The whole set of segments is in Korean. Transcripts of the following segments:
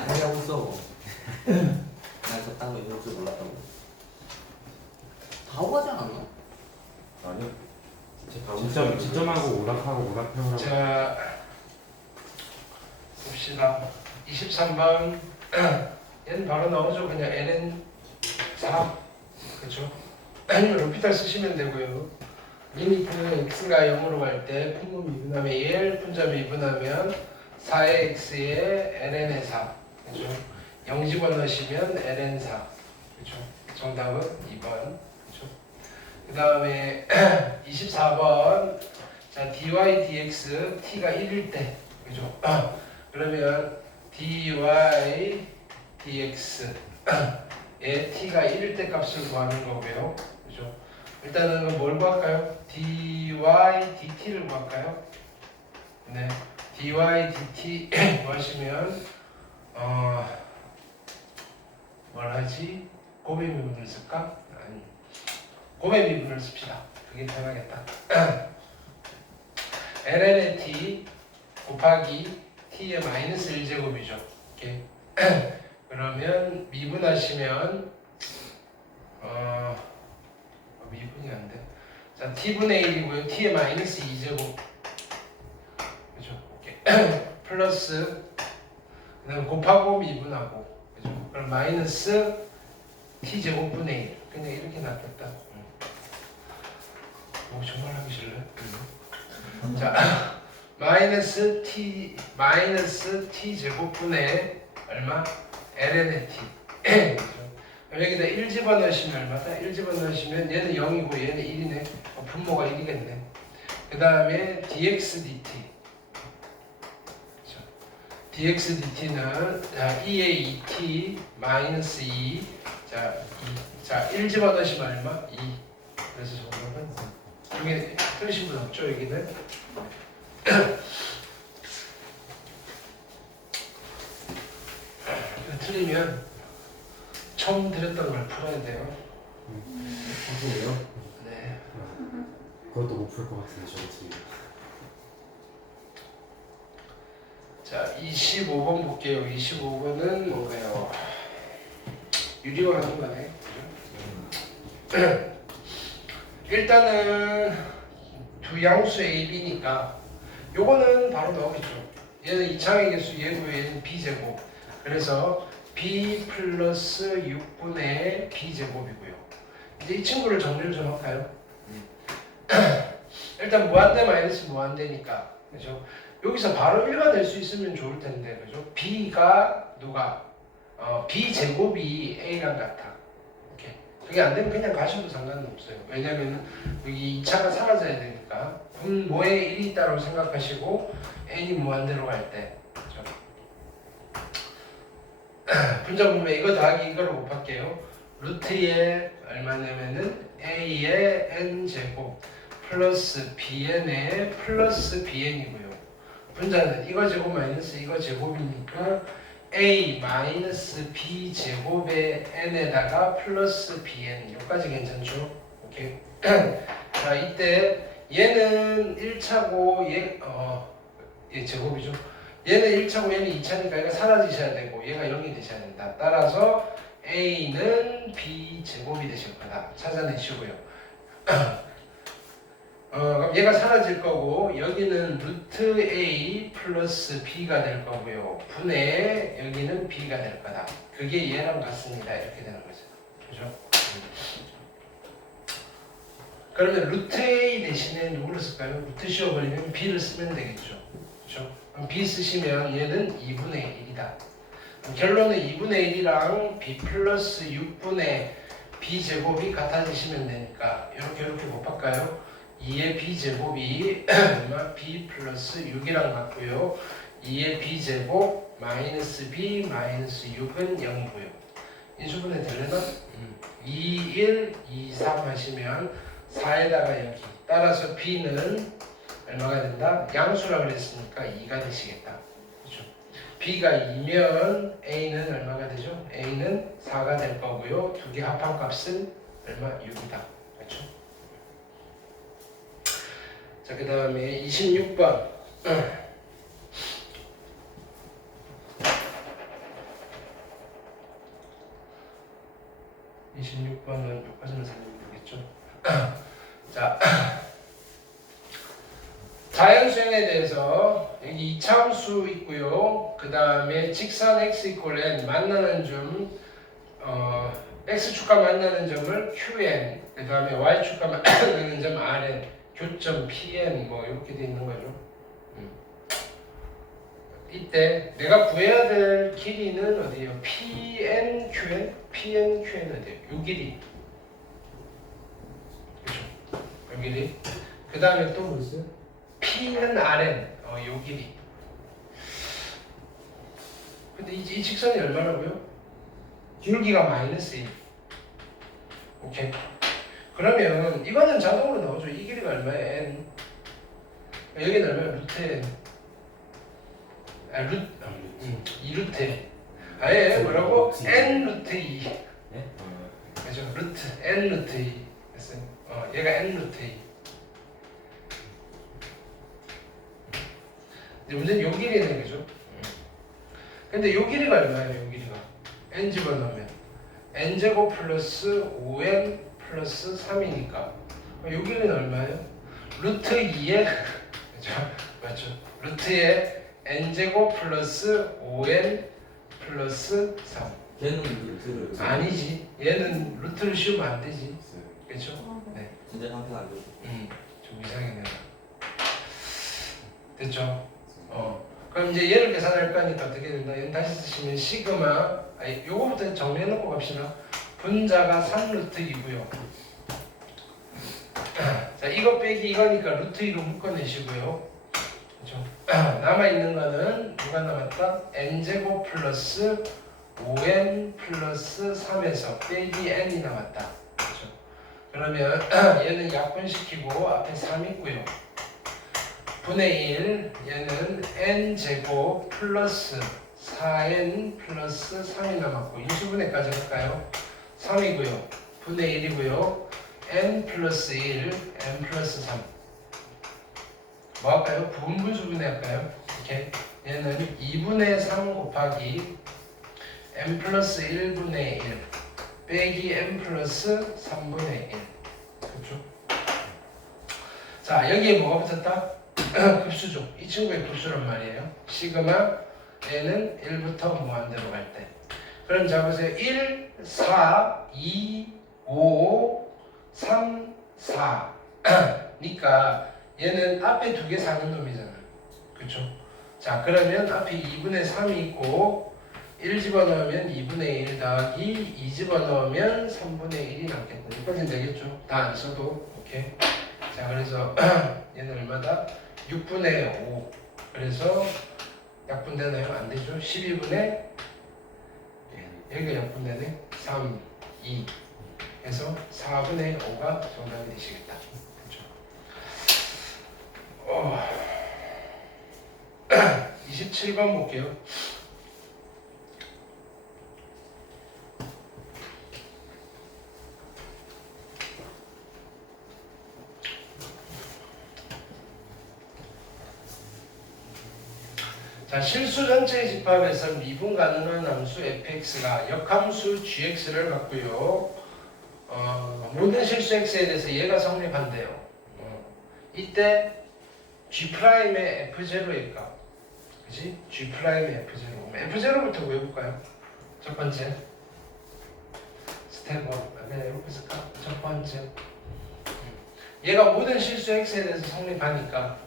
하냐고 써. 난 적당히 이럴 줄 몰랐다고. 다 오가지 않았나? 아니요. 지점하고 오락평하고. 자, 봅시다. 23번. 얘는 바로 나오죠. 그냥 n은 4. 그렇죠? 아니면 로피탈 쓰시면 되고요. 리미트는 x가 0으로 갈 때 분모 미분하면 1, 분자 미분하면 4의 x에 ln의 4. 그렇죠? 0 집어넣으시면 ln 4. 그렇죠? 정답은 2번. 그렇죠? 그 다음에 24번. 자, dy dx t가 1일 때. 그죠? 그러면 dy dx 에 t가 1일 때 값을 구하는 거고요. 그죠? 일단은 뭘 구할까요? dy dt를 구할까요? 네. dy dt 구하시면 뭘 하지? 곱의 미분을 쓸까? 아니. 곱의 미분을 씁시다. 그게 편하겠다. ln의 t 곱하기 t의 마이너스 1제곱이죠. 이렇게. 그러면 미분하시면 미분이 안 돼. 자, t분의 1이고요. t의 마이너스 2제곱. 그죠? 이렇게. 플러스 그다음 곱하고 미분하고. 그죠? 그럼 마이너스 t제곱분의 1. 그냥 이렇게 놨겠다. 오, 정말 하기 싫네. 자, 마이너스 t 제곱분의 얼마? ln의 t. 여기다 1 집어넣으시면 얼마다? 1 집어넣으시면 얘는 0이고 얘는 1이네. 분모가 1이겠네. 그 다음에 dx dt. 그렇죠? dx dt는 2의 2t 마이너스 2. 자, 2. 자, 1 집어넣으시면 얼마? 2. 그래서 정답은 여기 틀리신 분 없죠? 여기는. 틀리면 처음 드렸던 걸 풀어야 돼요. 무슨예요? 네. 그것도 못 풀 것 같은데 저같이. 자, 25번 볼게요. 25번은 뭔가요? 유리화 하는 거네. 그죠? 일단은 두 양수 A, B니까 요거는 바로 나오겠죠. 얘는 이차의 개수 얘고요. 얘는 B제곱. 그래서 B 플러스 6분의 B제곱이고요. 이제 이 친구를 정리를 좀 할까요? 일단 무한대 마이너스 무한대니까. 그죠? 여기서 바로 1가 될 수 있으면 좋을 텐데. 그죠? B가 누가? B제곱이 A랑 같아. 이렇게. 그게 안 되면 그냥 가셔도 상관은 없어요. 왜냐면 여기 2차가 사라져야 되니까. 분모에 1이 있다고 생각하시고 n이 무한대로 갈 때. 그죠? 분자분모에 이거 더하기 이거를 곱할게요. 루트에 얼마냐면은 a의 n제곱 플러스 bn의 플러스 bn이고요. 분자는 이거 제곱 마이너스 이거 제곱이니까 a 마이너스 b 제곱의 n에다가 플러스 bn 여기까지 괜찮죠? 오케이. 자, 이때 얘는 1차고 얘 제곱이죠. 얘는 1차고 얘는 2차니까 얘가 사라지셔야 되고 얘가 0이 되셔야 된다. 따라서 a는 b제곱이 되실 거다. 찾아내시고요. 그럼 얘가 사라질 거고 여기는 루트 a 플러스 b가 될 거고요. 분의 여기는 b가 될 거다. 그게 얘랑 같습니다. 이렇게 되는 거죠. 그죠? 그러면 루트 a 대신에 누구를 쓸까요? 루트 씌워버리면 b를 쓰면 되겠죠. 그렇죠? 그럼 b 쓰시면 얘는 2분의 1이다. 결론은 2분의 1이랑 b 플러스 6분의 b제곱이 같아지시면 되니까 이렇게 곱할까요? 2의 b제곱이 b 플러스 6이랑 같고요. 2의 b제곱 마이너스 b 마이너스 6은 0이고요. 인수분해 되려나? 2, 1, 2, 3 하시면 4에다가 여기. 따라서 b는 얼마가 된다? 양수라고 그랬으니까 2가 되시겠다. 그렇죠? b가 2면 a는 얼마가 되죠? a는 4가 될 거고요. 두 개 합한 값은 얼마? 6이다. 그렇죠? 자, 그 다음에 26번. 26번은 여기까지만 살리면 되겠죠. 자, 자연수행에 대해서 여기 이차함수 있고요. 그 다음에 직선 x 이퀄 n 만나는 점, x축과 만나는 점을 qn, 그 다음에 y축과 만나는 점 rn, 교점 pn 뭐 이렇게 돼 있는 거죠. 이때 내가 구해야 될 길이는 어디예요? pn, qn? pn, qn 어디예요? 요 길이. 그렇죠? 요 길이. 그 다음에 또 뭐 있어요? p는 rn. 요 길이. 근데 이 직선이 얼마라고요? 기울기가 마이너스 1. 오케이. 그러면 이거는 자동으로 나오죠. 이 길이가 얼마예요? n. 여기는 얼마예요? 루트 n. 이 루트. 아예 뭐라고? n 루트 2. 네? 그죠? 루트 n 루트 2. 됐어요. 얘가 n 루트 2. 근데 문제는 요 길이네, 그죠? 근데 요 길이가 얼마예요? 요 길이가 n 집어넣으면 n 제곱 플러스 5n 플러스 3이니까 요 길이는 얼마예요? 루트 2에 그죠? 맞죠? 루트에 n 제곱 플러스 5n 플러스 3. 걔는 루트를 아니지. 얘는 루트를 씌우면 안 되지. 그렇죠? 네. 진짜 상태가 안 좋고. 좀 이상하네. 됐죠? 그럼 이제 얘를 계산할 거니까 어떻게 된다? 얘는 다시 쓰시면 시그마. 요거부터 정리해놓고 갑시다. 분자가 3루트2고요. 자, 이거 빼기 이거니까 루트 2로 묶어내시고요. 그렇죠? 남아있는 거는 누가 남았다? n제곱 플러스 5n 플러스 3에서 빼기 n이 남았다. 그렇죠? 그러면 얘는 약분시키고 앞에 3 있고요. 분의 1, 얘는 n제곱 플러스 4n 플러스 3이 남았고 인수분해까지 할까요? 3이고요. 분의 1이고요. n 플러스 1, n 플러스 3. 뭐 할까요? 부분분수분해 할까요? 이렇게 얘는 2분의 3 곱하기 n 플러스 1분의 1 빼기 n 플러스 3분의 1. 그렇죠? 자, 여기에 뭐가 붙었다? 급수죠. 이 친구의 급수란 말이에요. 시그마 얘는 1부터 무한대로 갈 때. 그럼 자 보세요. 1, 4, 2, 5, 3, 4 니까 얘는 앞에 두 개 사는 놈이잖아. 그쵸? 자, 그러면 앞에 2분의 3이 있고 1 집어넣으면 2분의 1 더하기 2 집어넣으면 3분의 1이 남겠다. 여기까지는 되겠죠? 다 안 써도. 오케이. 자, 그래서 얘는 얼마다? 6분의 5. 그래서 약분되나요? 안 되죠? 12분의 여기가 약분되네. 3, 2. 그래서 4분의 5가 정답이 되시겠다. 그렇죠? 27번 볼게요. 자, 실수 전체의 집합에서 미분 가능한 함수 fx가 역함수 gx를 갖고요. 모든 실수 x에 대해서 얘가 성립한대요. 이때 g'의 f0의 값, 그지? g'의 f0. f0부터 외워볼까요? 첫 번째 스텝 1. 그냥 이렇게 쓸까? 첫 번째. 얘가 모든 실수 x에 대해서 성립하니까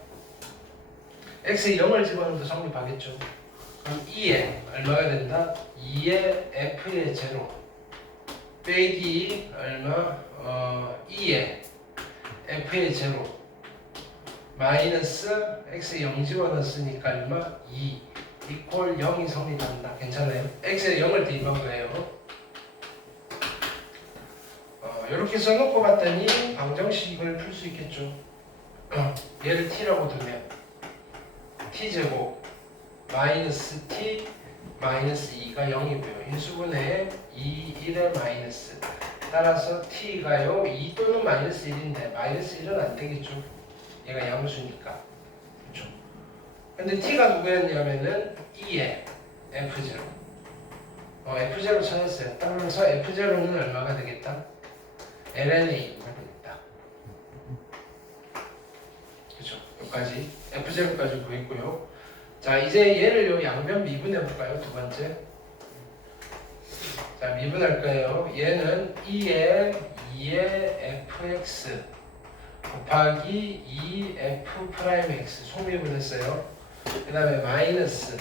x에 0을 집어넣어도 성립하겠죠. 그럼 2에 얼마가 된다? 2에 f의 제로 빼기 얼마? 2에 f의 제로 마이너스 x에 0 집어넣었으니까 얼마? 2 이퀄 0이 성립한다. 괜찮아요? x에 0을 대입한 거예요. 이렇게 써놓고 봤더니 방정식을 풀 수 있겠죠. 얘를 t라고 두면 t제곱 마이너스 t 마이너스 2가 0이고요. 인수분해 2, 1의 마이너스. 따라서 t가요 2 또는 마이너스 1인데 마이너스 1은 안 되겠죠. 얘가 양수니까. 그렇죠. 근데 t가 누구였냐면은 2의 f0. F0 찾았어요. 따라서 F0는 얼마가 되겠다? LNA가 되겠다. 그렇죠? 여기까지 F0까지 구했고요. 자, 이제 얘를 요 양변 미분해 볼까요? 두 번째. 자, 미분할 거예요. 얘는 2의 fx 곱하기 2f'x 속미분했어요. 그 다음에 마이너스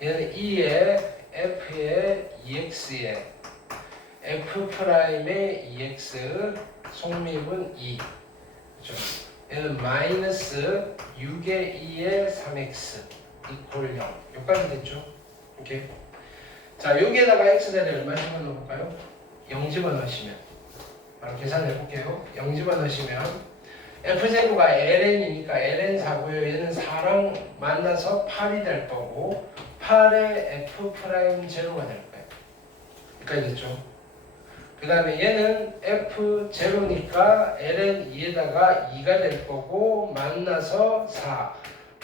얘는 2의 f의 2x에 f'의 2x 속미분 2. 그렇죠? 얘는 마이너스 6의 2의 3x 이퀄 0. 여기까지 됐죠? 오케이. 자, 여기에다가 x자리 얼마 집어넣을까요? 0 집어넣으시면 바로 계산해 볼게요. 0 집어넣으시면 f제곱가 ln이니까 ln4고요. 얘는 4랑 만나서 8이 될 거고 8의 f'0가 될 거예요. 여기까지 됐죠? 그 다음에 얘는 f0니까 ln2에다가 2가 될 거고 만나서 4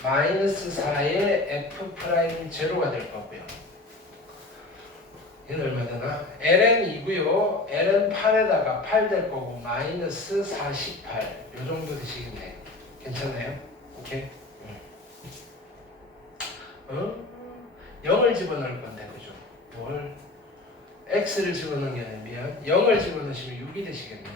마이너스 4의 f'0가 될 거고요. 얘는 얼마 되나? ln2고요. ln 8에다가 8 될 거고 마이너스 48. 요 정도 되시겠네요. 괜찮나요? 오케이. 0을 집어넣을 건데 그죠? 뭘? x를 집어넣은 게 아니면 0을 집어넣으시면 6이 되시겠네요.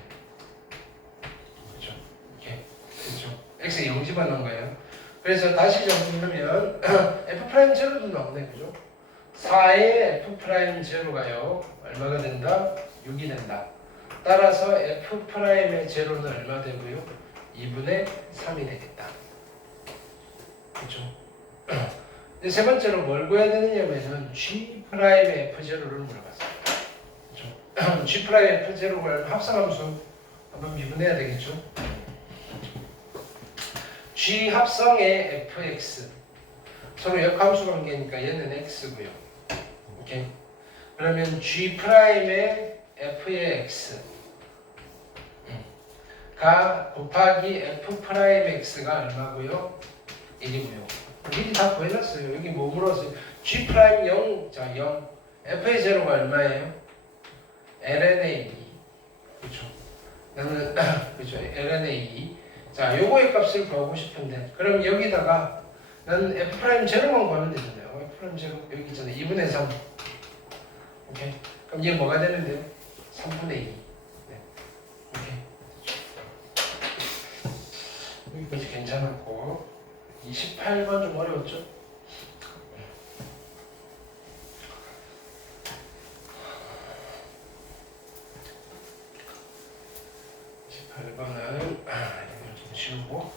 그렇죠? 오케이. 그렇죠? x에 0 집어넣은 거예요. 그래서 다시 정리하면 f'0도 나오네. 그죠? 4의 f'0가요. 얼마가 된다? 6이 된다. 따라서 f'의 제로는 얼마 되고요? 2분의 3이 되겠다. 그렇죠? 이제 세 번째로 뭘 구해야 되느냐면 G'의 f0를 물어봤어요. 그렇죠? G'의 f0를 합성함수 한번 미분해야 되겠죠? G 합성의 fx 서로 역함수 관계니까 얘는 x고요. 오케이. 그러면 G'의 f의 x 가 곱하기 f'x가 얼마고요? 1이고요. 미리 다 구해놨어요. 여기 뭐 물었어요? G' 0, 자 0. f의 제로가 얼마예요? lnA 2. 그렇죠. 나는 그렇죠. lnA 2. 자, 요거의 값을 구하고 싶은데, 그럼 여기다가 나는 f' 제로만 구하면 되잖아요. f' 제로 여기 있잖아요. 2분의 3. 오케이. 그럼 얘 뭐가 되면 돼요? 3분의 2. 네. 오케이. 여기까지 괜찮았고 28번 좀 어려웠죠? 이번은 이걸 좀 지우고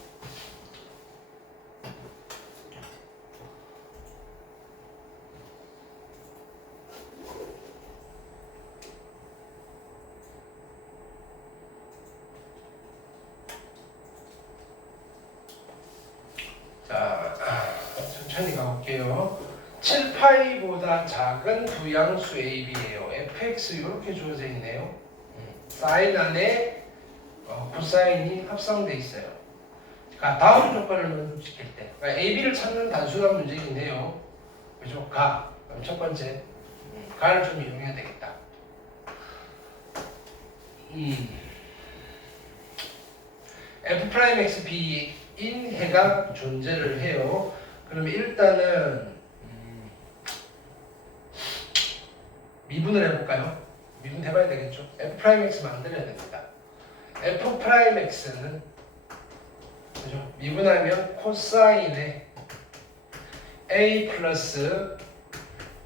자 천천히 가볼게요. 7파이보다 작은 부양수 AB예요. fx 이렇게 주어져 있네요. 사인 안에 코사인이 합성돼 있어요. 그러니까 다음 조건을 먼저 지킬 때, 그러니까 AB를 찾는 단순한 문제이긴 해요. 그죠? 가. 그럼 첫 번째, 가를 좀 이용해야 되겠다. f'xb인 해가 존재를 해요. 그러면 일단은 미분을 해볼까요? 미분 해봐야 되겠죠? f'x 만들어야 됩니다. f'x는 그죠? 미분하면 코사인의 a 플러스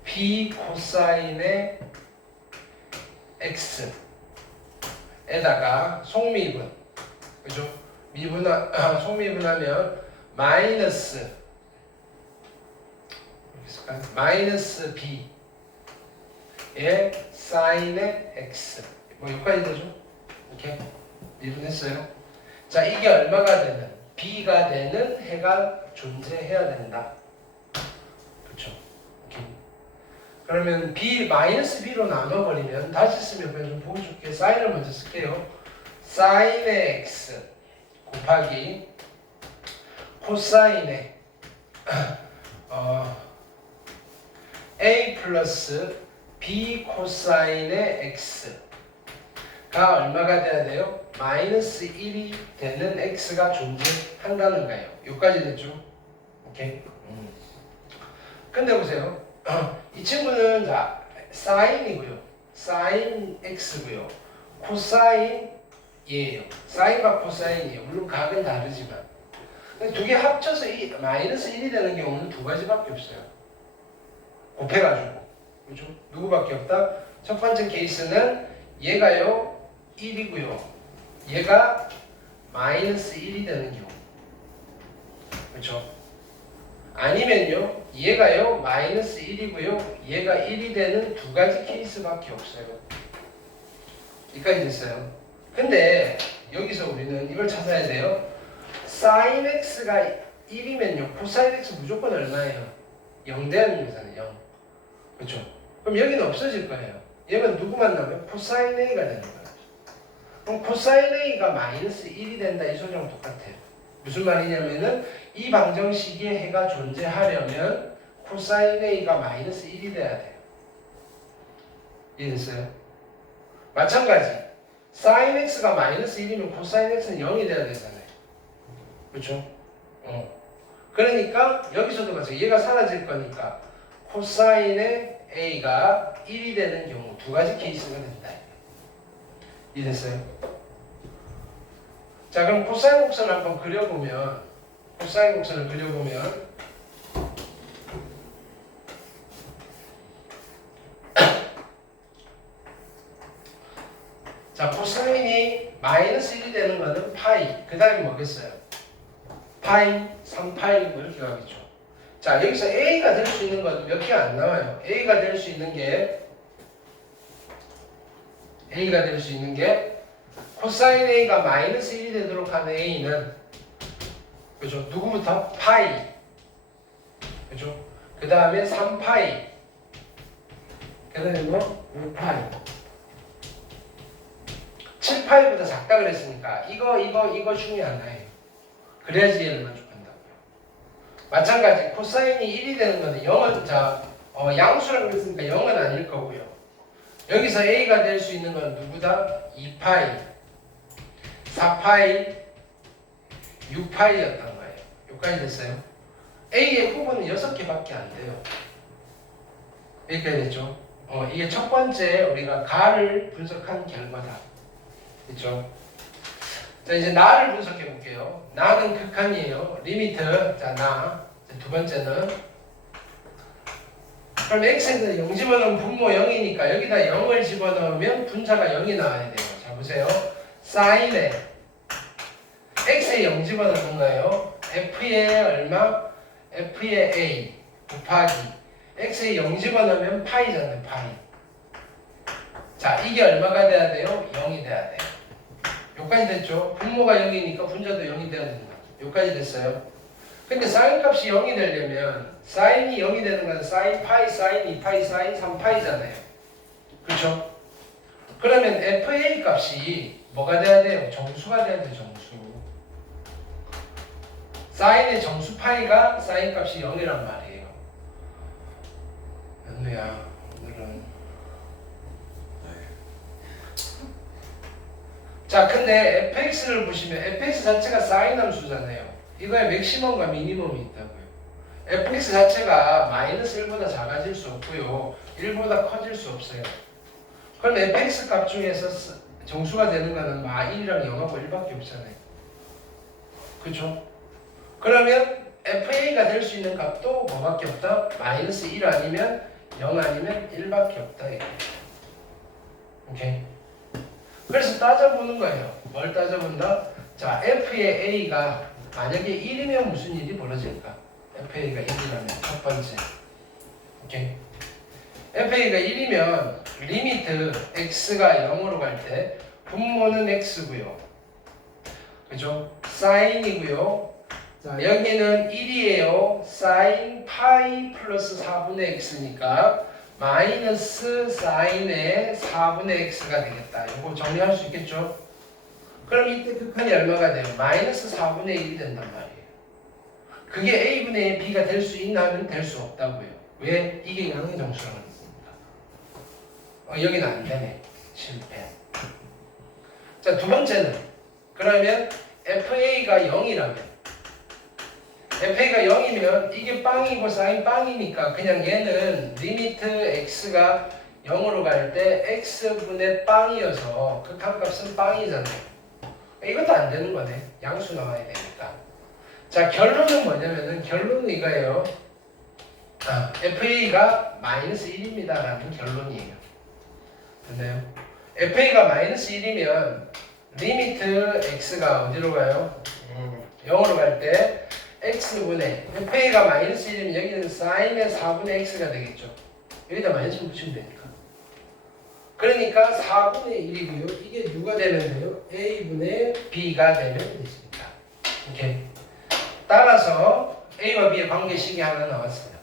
b 코사인의 x에다가 속미분 그죠? 속미분하면 마이너스 마이너스 b의 사인의 x 뭐 여기까지 되죠? 오케이. 미분했어요. 자, 이게 얼마가 되는? b가 되는 해가 존재해야 된다. 그렇죠? 오케이. 그러면 b 마이너스 b로 나눠버리면 다시 쓰면 그냥 좀 보여줄게. 사인을 먼저 쓸게요. 사인의 x 곱하기 코사인의 a 플러스 b 코사인의 x가 얼마가 돼야 돼요? 마이너스 1이 되는 x가 존재한다는 거예요. 여기까지 됐죠? 오케이. 근데 보세요. 이 친구는 자 사인이고요. 사인 x고요. 코사인 얘예요. 사인과 코사인이에요. 물론 각은 다르지만 두 개 합쳐서 마이너스 1이 되는 경우는 두 가지밖에 없어요. 곱해가지고 그죠? 누구밖에 없다? 첫 번째 케이스는 얘가요 1이고요. 얘가 마이너스 1이 되는 경우 그렇죠? 아니면요 얘가요 마이너스 1이고요 얘가 1이 되는 두 가지 케이스밖에 없어요. 여기까지 됐어요. 근데 여기서 우리는 이걸 찾아야 돼요. sin x가 1이면요 코사인 x 무조건 얼마예요? 0 되는 거잖아요. 0 그렇죠? 그럼 여기는 없어질 거예요. 얘는 누구만 나면 코사인 a가 되는 거예요. 그럼 코사인 a가 마이너스 1이 된다 이 소리랑 똑같아요. 무슨 말이냐면은 이 방정식에 해가 존재하려면 코사인 a가 마이너스 1이 돼야 돼요. 이해됐어요? 마찬가지 sin x가 마이너스 1이면 코사인 x는 0이 돼야 되잖아요. 그렇죠? 그러니까 여기서도 마찬가지 얘가 사라질 거니까 코사인의 a가 1이 되는 경우 두 가지 케이스가 된다. 이해됐어요? 자 그럼 코사인 곡선을 한번 그려보면 코사인 곡선을 그려보면 자 코사인이 마이너스 1이 되는 거는 파이 그 다음에 뭐겠어요? 파이 3파이고 이렇게 가겠죠. 자 여기서 a가 될 수 있는 건 몇 개 안 나와요. a가 될 수 있는 게 코사인 a가 마이너스 1이 되도록 하는 a는 그죠? 누구부터? 파이 그죠? 그 다음에 3파이 그 다음에 뭐? 5파이 7파이보다 작다 그랬으니까 이거 중에 하나예요. 그래야지 얘를 만족한다고요. 마찬가지 코사인이 1이 되는 거는 0은 양수라고 그랬으니까 0은 아닐 거고요. 여기서 a가 될 수 있는 건 누구다? 2파이 4파이 6파이였단 거예요. 여기까지 됐어요. a의 부분은 6개밖에 안 돼요. 여기까지 됐죠? 이게 첫 번째 우리가 가를 분석한 결과다. 그렇죠? 자 이제 나를 분석해 볼게요. 나는 극한이에요. 리미트 자 두 번째는 그럼 x에다 0 집어넣으면 분모 0이니까 여기다 0을 집어넣으면 분자가 0이 나와야 돼요. 자 보세요. 사인에 x에 0 집어넣는 거예요. f에 얼마? f에 a 곱하기 x에 0 집어넣으면 파이잖아요. 파이. 자 이게 얼마가 돼야 돼요? 0이 돼야 돼요. 여기까지 됐죠? 분모가 0이니까 분자도 0이 돼야 된다. 여기까지 됐어요. 근데 사인 값이 0이 되려면 사인이 0이 되는 건 사인 파이, 사인 2파이, 사인 3파이잖아요. 그렇죠? 그러면 FA 값이 뭐가 돼야 돼요? 정수가 돼야 돼요. 정수. 사인의 정수 파이가 사인 값이 0이란 말이에요. 연우야 오늘은 자 근데 fx를 보시면 fx 자체가 사인 함수잖아요. 이거에 맥시멈과 미니멈이 있다고요. fx 자체가 마이너스 1보다 작아질 수 없고요. 1보다 커질 수 없어요. 그럼 fx 값 중에서 정수가 되는 거는 1이랑 0하고 1밖에 없잖아요. 그렇죠? 그러면 fa가 될 수 있는 값도 뭐밖에 없다? 마이너스 1 아니면 0 아니면 1밖에 없다. 오케이? 그래서 따져보는 거예요. 뭘 따져본다? 자, f의 a가 만약에 1이면 무슨 일이 벌어질까? FA가 1이라면 첫 번째. 오케이. FA가 1이면 리미트 x가 0으로 갈 때 분모는 x고요. 그죠? 사인이고요. 자, 여기는 1이에요. 사인 파이 플러스 4분의 x니까 마이너스 사인의 4분의 x가 되겠다. 이거 정리할 수 있겠죠? 그럼 이때 극한이 얼마가 돼요? 마이너스 4분의 1이 된단 말이에요. 그게 a분의 b가 될 수 있나 하면 될 수 없다고요. 왜? 이게 양의 정수라고 했으니까. 여기는 안 되네. 실패. 자, 두 번째는 그러면 FA가 0이라면 FA가 0이면 이게 빵이고 사인 빵이니까 그냥 얘는 리미트 x가 0으로 갈 때 x분의 빵이어서 극한값은 빵이잖아요. 이것도 안 되는 거네. 양수 나와야 되니까. 자, 결론은 뭐냐면은 결론은 이거예요. FA가 마이너스 1입니다 라는 결론이에요. 됐나요? FA가 마이너스 1이면 리미트 x가 어디로 가요? 0으로 갈 때 x분의 FA가 마이너스 1이면 여기는 사인의 4분의 x가 되겠죠. 여기다 마이너스 붙이면 되니까. 그러니까 4분의 1이고요. 이게 누가 되면 돼요? a분의 b가 되면 되십니다. 오케이. 따라서 a와 b의 관계식이 하나 나왔어요.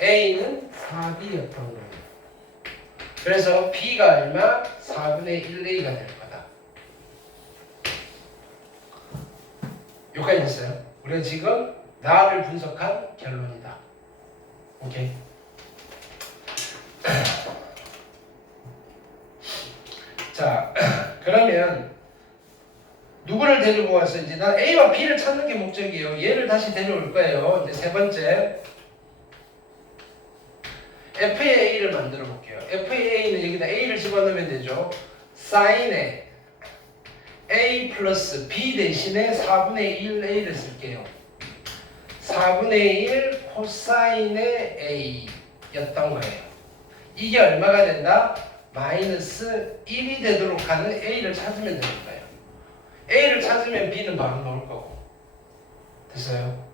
a는 4b였던 거예요. 그래서 b가 얼마? 4분의 1a가 될 거다. 여기까지 됐어요. 우리가 지금 나를 분석한 결론이다. 오케이. 자, 그러면 누구를 데리고 와서 이제 난 A와 B를 찾는 게 목적이에요. 얘를 다시 데려올 거예요. 이제 세 번째 FA를 만들어 볼게요. FA는 여기다 A를 집어넣으면 되죠. 사인에 A 플러스 B 대신에 4분의 1A를 쓸게요. 4분의 1 코사인의 A 였던 거예요. 이게 얼마가 된다? 마이너스 1이 되도록 하는 A를 찾으면 되는 거예요. A를 찾으면 B는 바로 나올 거고. 됐어요?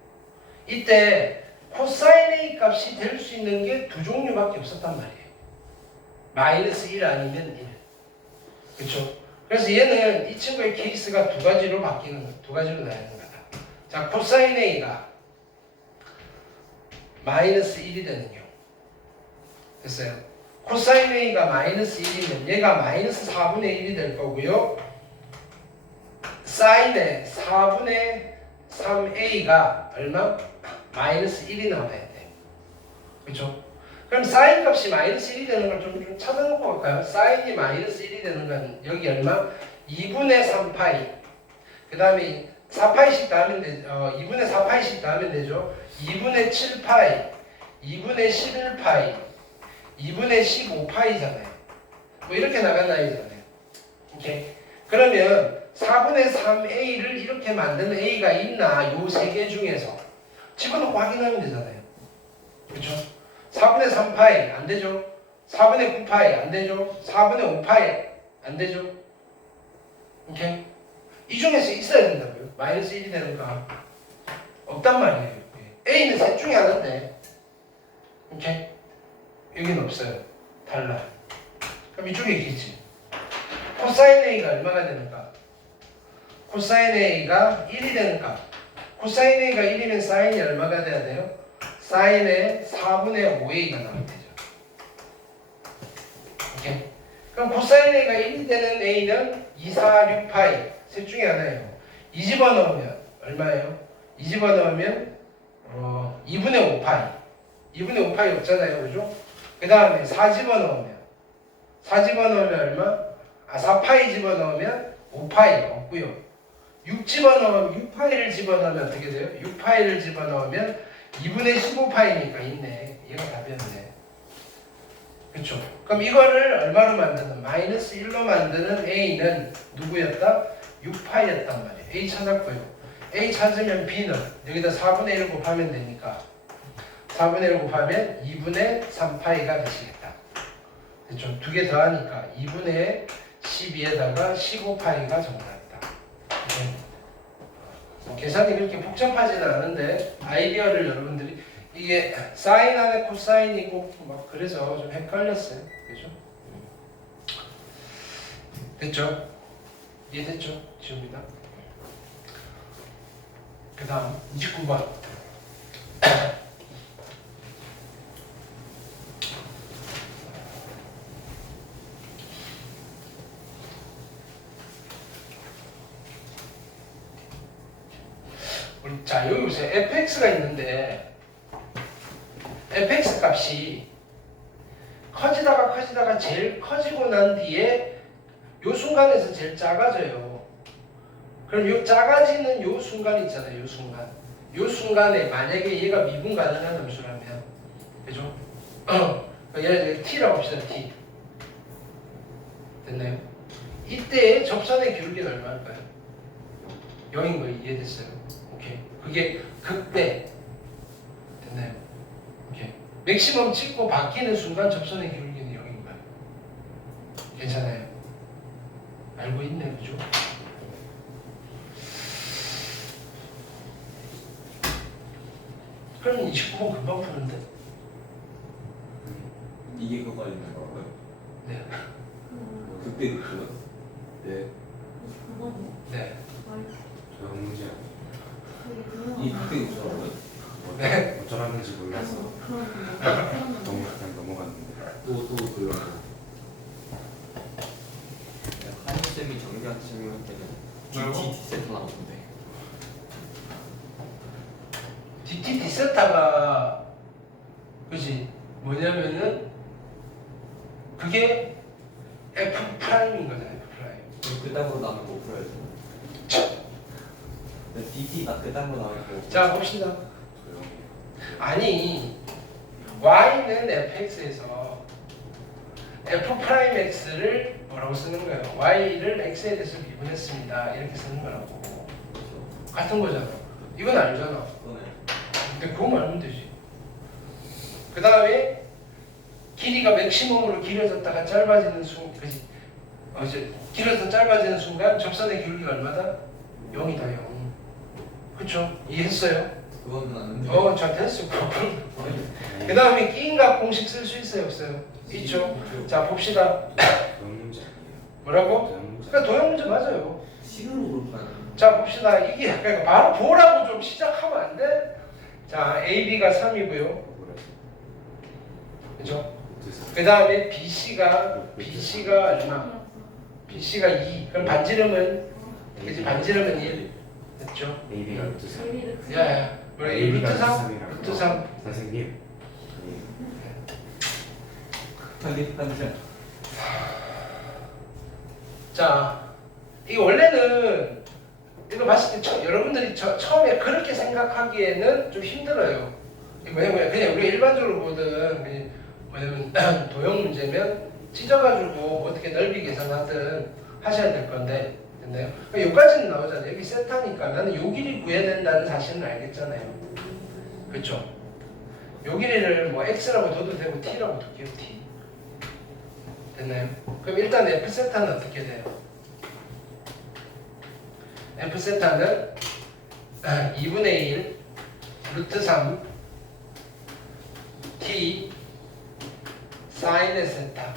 이때 코사인 A 값이 될 수 있는 게 두 종류밖에 없었단 말이에요. 마이너스 1 아니면 1. 그렇죠? 그래서 얘는 이 친구의 케이스가 두 가지로 바뀌는 거예요. 두 가지로 나뉘는 거다. 자, 코사인 A가 마이너스 1이 되는 경우. 됐어요? 코사인 A가 마이너스 1이면 얘가 마이너스 4분의 1이 될 거고요. 사인의 4분의 3A가 얼마? 마이너스 1이 나와야 돼요. 그렇죠? 그럼 사인 값이 마이너스 1이 되는 걸 좀 찾아놓고 갈까요? 사인이 마이너스 1이 되는 건 여기 얼마? 2분의 3파이. 그 다음에 4파이씩 더하면 되죠. 2분의 4파이씩 더하면 되죠. 2분의 7파이, 2분의 11파이, 2분의 15파이잖아요. 뭐 이렇게 나간 나이잖아요. 오케이. 그러면 4분의 3A를 이렇게 만드는 A가 있나? 요 세 개 중에서 집어넣고 확인하면 되잖아요. 그렇죠? 4분의 3파이 안 되죠? 4분의 9파이 안 되죠? 4분의 5파이 안 되죠? 오케이? 이 중에서 있어야 된다고요. 마이너스 1이 되는가? 없단 말이에요. A는 셋 중에 하나인데. 오케이? 여기는 없어요. 달라. 그럼 이쪽에 있겠지. 코사인 A가 얼마가 되는가? 코사인 A가 1이 되는가? 코사인 A가 1이면 사인이 얼마가 돼야 돼요? 사인의 4분의 5A가 나오면 되죠. 오케이? 그럼 코사인 A가 1이 되는 A는 2, 4, 6파이 셋 중에 하나예요. 2 집어넣으면 얼마예요? 2 집어넣으면 2분의 5파이 2분의 5파이 없잖아요. 그죠? 그 다음에 4 집어넣으면 4 집어넣으면 얼마? 4파이 집어넣으면 5파이 없고요. 6 집어넣으면 6파이를 집어넣으면 어떻게 돼요? 6파이를 집어넣으면 2분의 15파이니까 있네. 얘가 답이었네. 그렇죠? 그럼 이거를 얼마로 만드는? 마이너스 1로 만드는 A는 누구였다? 6파이였단 말이에요. A 찾았고요. A 찾으면 B는 여기다 4분의 1 곱하면 되니까 4분의 1 곱하면 2분의 3파이가 되시겠다. 그렇죠? 두 개 더하니까 2분의 12에다가 15파이가 정답이다. 계산이 그렇게 복잡하지는 않은데 아이디어를 여러분들이 이게 사인 안에 코사인이 있고 막 그래서 좀 헷갈렸어요. 그죠? 됐죠? 이해됐죠? 지웁니다. 그 다음 29번 자, 여기 보세요. fx가 있는데 fx 값이 커지다가 제일 커지고 난 뒤에 요 순간에서 제일 작아져요. 그럼 요 작아지는 요 순간 있잖아요. 요 순간. 요 순간에 만약에 얘가 미분 가능한 함수라면, 그죠? 예를 들어 t라고 합시다. t. 됐나요? 이때의 접선의 기울기는 얼마일까요? 0인 거 이해됐어요? 오케이. 그게 극대. 됐나요? 오케이. 맥시멈 찍고 바뀌는 순간 접선의 기울기는 0인 거예요. 괜찮아요? 알고 있네, 그죠? 그럼 29번 금방 푸는데? 이게 그거 있는 거고요. 네. 그때 그거. 네. 네. 저형 문제 이 그때 그거라고요. 네. 어쩌라는지 몰라서 너무 그냥 넘어갔는데. 또 그런 거. 한쌤이 정리한 질문할 때는 뭐라고? DT 세트 나오던데. DT 디세타가 그지 뭐냐면은 그게 F 프라임인 거잖아요. F 프라임. 그딴 거 나오면 못 풀어야죠. DT 딱 그딴 거 나오고. 자 봅시다. 아니 y는 fx에서 f 프라임 x를 뭐라고 쓰는 거예요? y를 x에 대해서 미분했습니다. 이렇게 쓰는 거라고. 같은 거잖아. 이건 알잖아. 그거네. 근데 그거만 알면 되지. 그 다음에 길이가 맥시멈으로 길어졌다가 짧아지는 순간, 그지? 이제 길어서 짧아지는 순간 접선의 기울기가 얼마다? 0이다 0. 그쵸? 이해했어요? 그거는 아는데. 잘 됐어. 그 다음에 끼인각 공식 쓸 수 있어요 없어요? 있죠. 자 봅시다. 도형 문제 아니에요? 뭐라고? 도형 문제. 그러니까 도형 문제 맞아요. 식으로 그렇게 자 봅시다. 이게 그러니까 바로 보라고 좀 시작하면 안 돼? 자 AB가 3이고요. 그죠? 그 다음에 BC가 얼마? BC가 2. 그럼 반지름은 그지? 반지름은 1. 됐죠? AB가 루트 3. 야야. 우리 루트 3? 루트 3. 선생님. 한대. 자, 이 원래는 이거 봤을 때 여러분들이 처음에 그렇게 생각하기에는 좀 힘들어요. 왜냐면 그냥 우리가 일반적으로 보든 뭐냐면 도형 문제면 찢어가지고 어떻게 넓이 계산하든 하셔야 될 건데, 됐나요? 여기까지는 나오잖아요. 여기 세타니까 나는 요 길이 구해야 된다는 사실은 알겠잖아요. 그렇죠? 요 길이를 뭐 x라고 둬도 되고 t라고 둘게요. t. 됐나요? 그럼 일단 f 세타는 어떻게 돼요? f 세타는 2분의 1 루트 3 t 사인의 세타.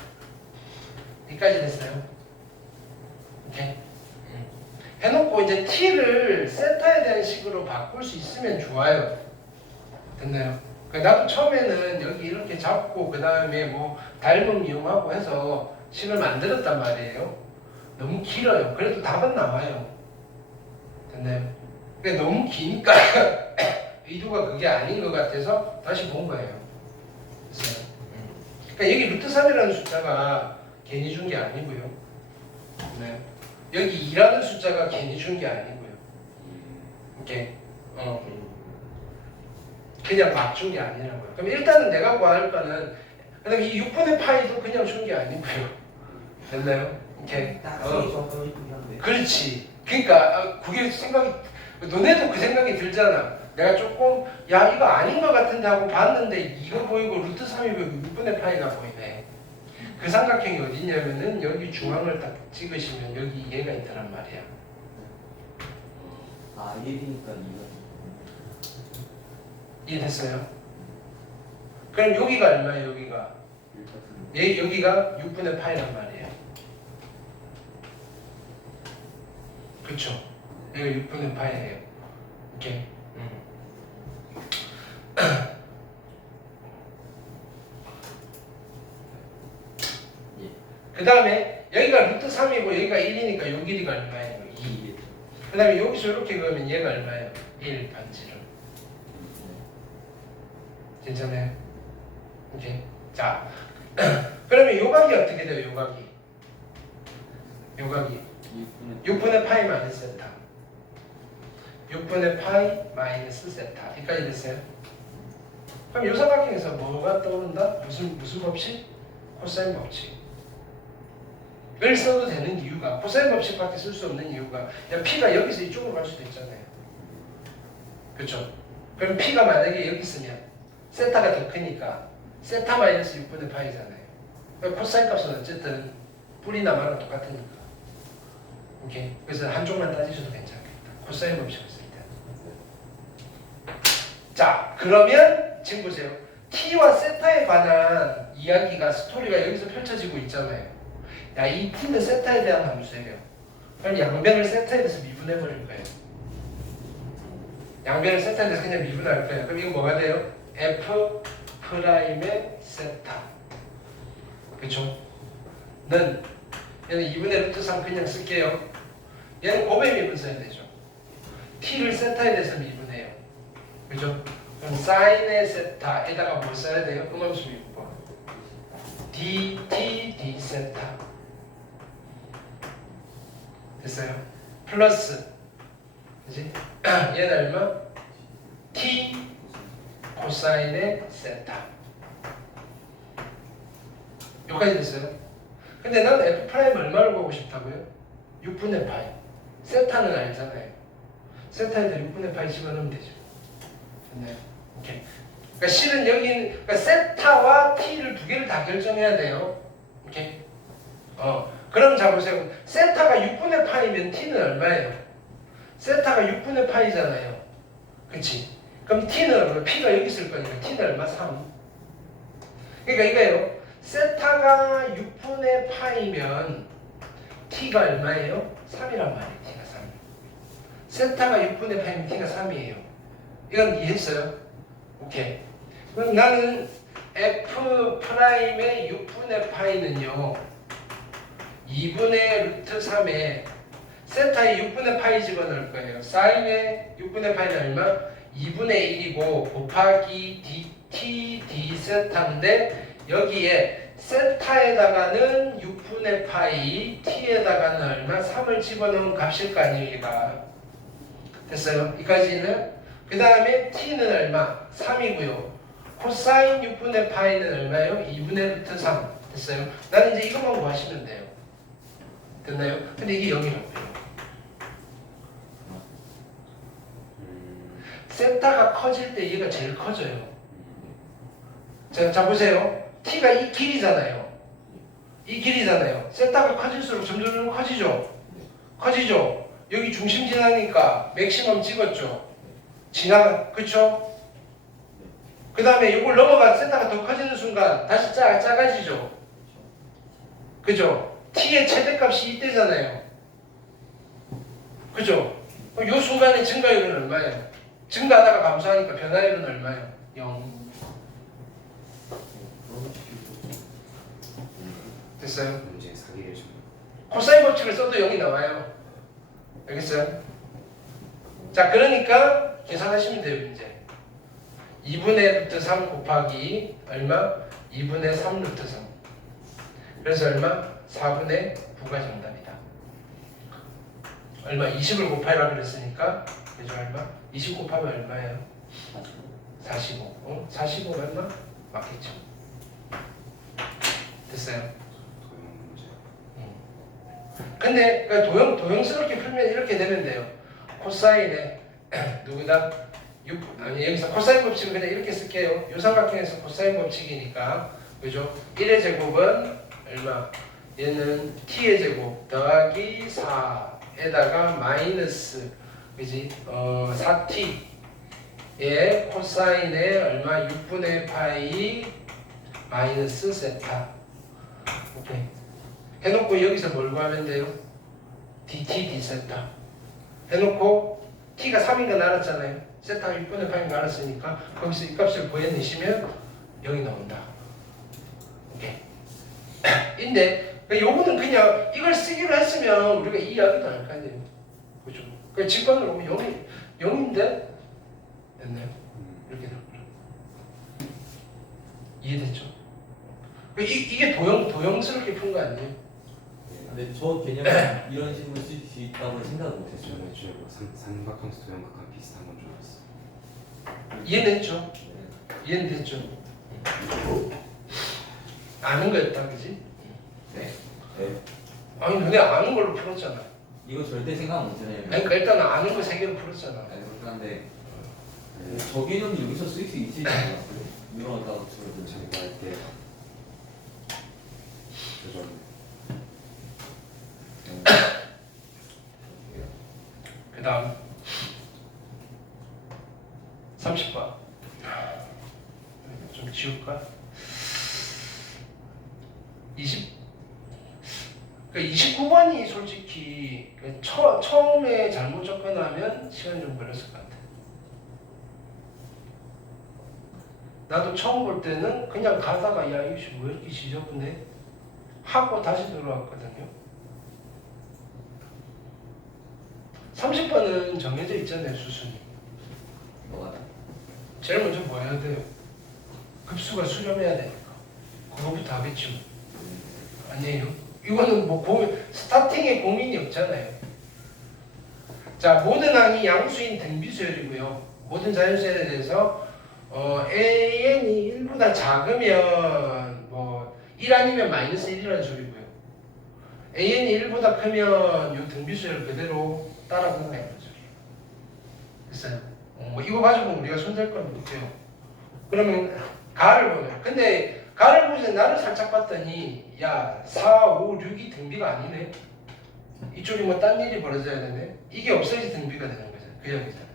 여기까지 됐어요. 오케이. 해놓고 이제 t를 세타에 대한 식으로 바꿀 수 있으면 좋아요. 됐나요? 나도 처음에는 여기 이렇게 잡고 그 다음에 뭐 닮음 이용하고 해서 식을 만들었단 말이에요. 너무 길어요. 그래도 답은 나와요. 됐나요? 근데 너무 기니까 의도가 그게 아닌 것 같아서 다시 본 거예요. 됐어요? 그러니까 여기 루트 3이라는 숫자가 괜히 준 게 아니고요. 네. 여기 2라는 숫자가 괜히 준 게 아니고요. 오케이. 그냥 막 준 게 아니라고요. 그럼 일단은 내가 구할 거는 그다음에 이 6분의 파이도 그냥 준 게 아니고요. 됐나요? 오케이. 그렇지. 그러니까 그게 생각이 너네도 그 생각이 들잖아. 내가 조금 야 이거 아닌 것 같은데 하고 봤는데 이거 보이고 루트 3이 보이고 6분의 파이가 보이네. 그 삼각형이 어디 있냐면은 여기 중앙을 딱 찍으시면 여기 얘가 있다란 말이야. 아 1이니까 2가. 이해됐어요? 그럼 여기가 얼마예요? 여기가 여기가 6분의 파이란 말이에요. 그쵸? 여기가 6분의 파이예요. 오케이? 그 다음에 여기가 루트 3이고 여기가 1이니까 요 길이가 얼마예요? 2. 그 다음에 여기서 이렇게 그으면 얘가 얼마예요? 1 반지름. 괜찮아요? 오케이. 자, 그러면 요각이 어떻게 돼요? 요각이 6분의 파이 마이너스 세타 6분의 파이 마이너스 세타 여기까지 됐어요? 그럼 요 삼각형에서 뭐가 떠오른다? 무슨 법칙? 코사인 법칙 을 써도 되는 이유가 코사인 법칙밖에 쓸 수 없는 이유가 야 P가 여기서 이쪽으로 갈 수도 있잖아요. 그렇죠? 그럼 P가 만약에 여기 있으면 세타가 더 크니까 세타 마이너스 6분의 파이잖아요. 그러니까 코사인 값은 어쨌든 뿌리나 마나 똑같으니까. 오케이. 그래서 한쪽만 따지셔도 괜찮겠다. 코사인 법칙을 쓸 때. 자, 그러면 지금 보세요. T와 세타에 관한 이야기가 스토리가 여기서 펼쳐지고 있잖아요. 야, 이 T는 세타에 대한 함수예요. 그럼 양변을 세타에 대해서 미분해버릴 거예요. 양변을 세타에 대해서 그냥 미분할 거예요. 그럼 이거 뭐가 돼요? F 프라임의 세타. 그쵸? 는 얘는 2분의 루트 3 그냥 쓸게요. 얘는 곱의 미분 써야 되죠. T를 세타에 대해서 미분해요. 그죠? 그럼 사인의 세타에다가 뭘 써야 돼요? 음함수 미분. dt d 세타. 됐어요? 플러스 그지? 얘는 얼마? t 코사인의 세타. 여기까지 됐어요? 근데 나는 f 프라임 얼마를 구하고 싶다고요? 6분의 파이. 세타는 알잖아요. 세타에다 6분의 파이 집어넣으면 되죠. 됐나요? 오케이. 그러니까 실은 여기 그러니까 세타와 t를 두 개를 다 결정해야 돼요. 오케이. 그럼 자 보세요. 세타가 6분의 파이면 t는 얼마예요? 세타가 6분의 파이잖아요. 그치? 그럼 t는 얼마? p가 여기 있을 거니까 t는 얼마? 3. 그러니까 이거예요. 세타가 6분의 파이면 t가 얼마예요? 3이란 말이에요. t가 3. 세타가 6분의 파이면 t가 3이에요. 이건 이해했어요? 오케이. 그럼 나는 f 프라임의 6분의 파이는요. 2분의 루트 3에 세타의 6분의 파이 집어넣을 거예요. 사인의 6분의 파이는 얼마? 2분의 1이고 곱하기 dt d 세타인데 여기에 세타에다가는 6분의 파이 t에다가는 얼마? 3을 집어넣은 값일 거 아니에요. 얘가. 됐어요? 여기까지는? 그 다음에 t는 얼마? 3이고요. 코사인 6분의 파이는 얼마예요? 2분의 루트 3. 됐어요? 나는 이제 이것만 구하시면 돼요. 됐나요? 근데 이게 0이라고요. 세타가 커질 때 얘가 제일 커져요. 자 보세요. t가 이 길이잖아요. 이 길이잖아요. 세타가 커질수록 점점 커지죠. 커지죠. 여기 중심 지나니까 맥시멈 찍었죠. 그쵸? 그 다음에 이걸 넘어가 세타가 더 커지는 순간 다시 작아지죠. 그죠? t의 최대값이 이때잖아요. 그죠? 이 순간의 증가율은 얼마예요? 증가하다가 감소하니까 변화율은 얼마예요? 0. 됐어요? 문제 사기를 좀. 코사인 법칙을 써도 0이 나와요. 알겠어요? 자, 그러니까 계산하시면 돼요, 이제. 2분의 루트 3 곱하기 얼마? 2분의 3 루트 3. 그래서 얼마? 4분의 9가 정답이다. 얼마? 20을 곱하라 그랬으니까 그죠? 얼마? 20 곱하면 얼마예요? 45. 45 얼마? 맞겠죠? 됐어요? 도형 문제. 근데 그러니까 도형스럽게 풀면 이렇게 되면 돼요. 코사인에 누구다? 여기서 코사인 법칙은 그냥 이렇게 쓸게요. 요 삼각형에서 코사인 법칙이니까 그죠? 1의 제곱은 얼마? 얘는 t의 제곱 더하기 4에다가 마이너스 그지? 4t의 코사인에 얼마? 6분의 파이 마이너스 세타. 오케이. 해놓고 여기서 뭘 구하면 돼요? dt d 세타. 해놓고 t가 3인 건 알았잖아요. 세타가 6분의 파인 거 알았으니까 거기서 이 값을 구해내시면 0이 나온다. 오케이. 인데 요거는 그냥 이걸 쓰기로 했으면 우리가 이 이야기도 할 거 아니에요. 그죠? 그 직관으로 보면 0인데 됐나요? 이렇게 되는 거죠. 이해됐죠? 이게 도형스럽게 푼 거 아니에요? 근데 저 개념은 이런 식으로 쓸 수 있다고 생각을 못했어요. 저는 애초에 뭐 삼각함수 도형각함 비슷한 건 줄 알았어. 이해됐죠? 네. 이해는 됐죠? 아는 거였다, 그지? 네. 네. 아니, 너네 아는 걸로 풀었잖아. 이거 절대 생각 못해요. 아니, 그러니까 일단 아는 거 세 개로 풀었잖아. 아니 그렇긴 한데 저 개념이 여기서 쓸 수 있을지 몰랐어요. 이런 다우트를 제가 할때 조절. 그 다음 30번 좀 지울까? 29번이 솔직히 처음에 잘못 접근하면 시간이 좀 걸렸을 것 같아. 나도 처음 볼 때는 그냥 가다가 야 이거 왜 이렇게 지저분해? 하고 다시 들어왔거든요. 30번은 정해져 있잖아요, 수순이. 뭐가 제일 먼저 뭐 해야 돼요? 급수가 수렴해야 되니까. 그거부터 하겠죠. 아니에요? 이거는 뭐 스타팅에 고민이 없잖아요. 자, 모든 항이 양수인 등비수열이고요. 모든 자연수열에 대해서 AN이 1보다 작으면 뭐 1 아니면 마이너스 1이라는 소리고요. AN이 1보다 크면 이 등비수열 그대로 따라간다는 거죠. 됐어요? 뭐 이거 가지고 우리가 손댈 건 못해요. 그러면 가를 보네. 근데 가를 보면서 나를 살짝 봤더니 야 4, 5, 6이 등비가 아니네. 이쪽이 뭐 딴 일이 벌어져야 되네. 이게 없어야지 등비가 되는 거죠. 그 얘기잖아요.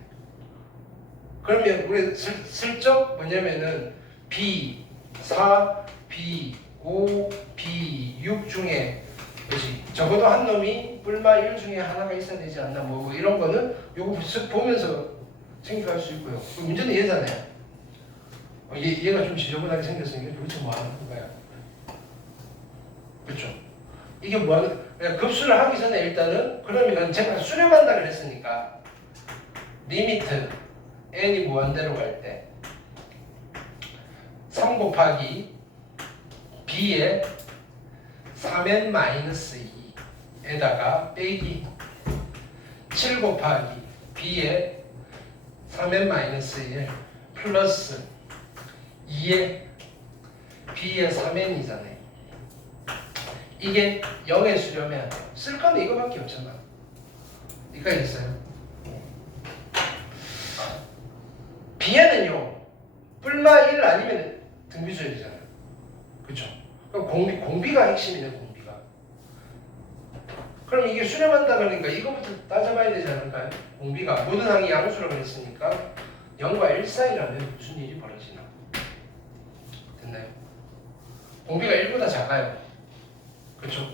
그러면 우리 슬쩍 뭐냐면은 B, 4, B, 5, B, 6 중에 그렇지. 적어도 한 놈이 뿔마 1 중에 하나가 있어야 되지 않나 뭐 이런 거는 요거 보면서 생각할 수 있고요. 문제는 얘잖아요. 얘가 좀 지저분하게 생겼으니까 도대체 뭐 하는 거야? 그렇죠? 이게 뭐 하는? 그냥 급수를 하기 전에 일단은 그러면 제가 수렴한다 그랬으니까 리미트 n이 무한대로 갈 때 3 곱하기 b에 3n 마이너스 2에다가 빼기 7 곱하기 b에 3n 마이너스 1 플러스 2에 b에 3n이잖아요. 이게 0에 수렴해야 돼요. 쓸 거는 이거밖에 없잖아. 이거 있어요. b에는요 뿔마 1 아니면 등비수열이잖아요. 그렇죠? 그럼 공비가 핵심이네. 공비가. 그럼 이게 수렴한다 그러니까 이거부터 따져봐야 되지 않을까요? 공비가 모든 항이 양수라고 했으니까 0과 1 사이라면 무슨 일이 벌어지나? 됐나요? 공비가 1보다 작아요. 그렇죠?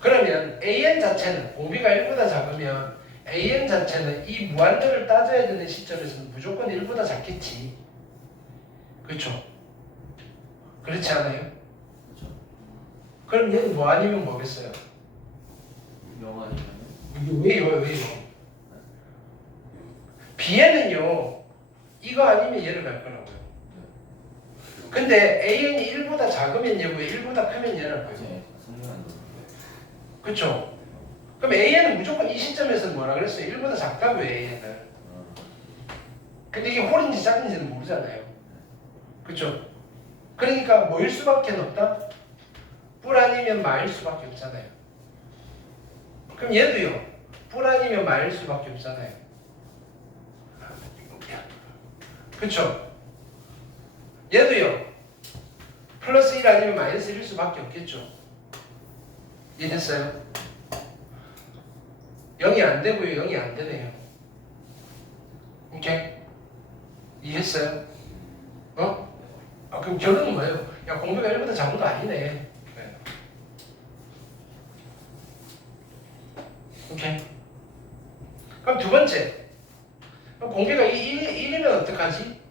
그러면 AN 자체는 공비가 1보다 작으면 AN 자체는 이 무한대를 따져야 되는 시점에서는 무조건 1보다 작겠지. 그렇죠? 그렇지 않아요? 그렇죠. 그럼 얘는 뭐 아니면 뭐겠어요? 영화 아니면 왜요? B에는요 이거 아니면 얘를 갈 거라고요. 근데 AN이 1보다 작으면 얘고 1보다 크면 얘를 봐요. 성능한 거. 그렇죠? 그럼 AN은 무조건 이 시점에서는 뭐라 그랬어요? 1보다 작다고요, AN은. 근데 이게 홀인지 작은지는 모르잖아요. 그렇죠? 그러니까 뭐일 수밖에 없다? 뿔 아니면 마일 수밖에 없잖아요. 그럼 얘도요. 뿔 아니면 마일 수밖에 없잖아요. 그렇죠? 얘도요. 플러스 1 아니면 마이너스 1일 수밖에 없겠죠. 이해됐어요? 0이 안 되고요. 0이 안 되네요. 오케이? 이해했어요? 그럼 결론은 뭐예요? 야, 공비가 1보다 작은 거 아니네. 네. 오케이? 그럼 두 번째. 그럼 공비가 1이면 어떡하지?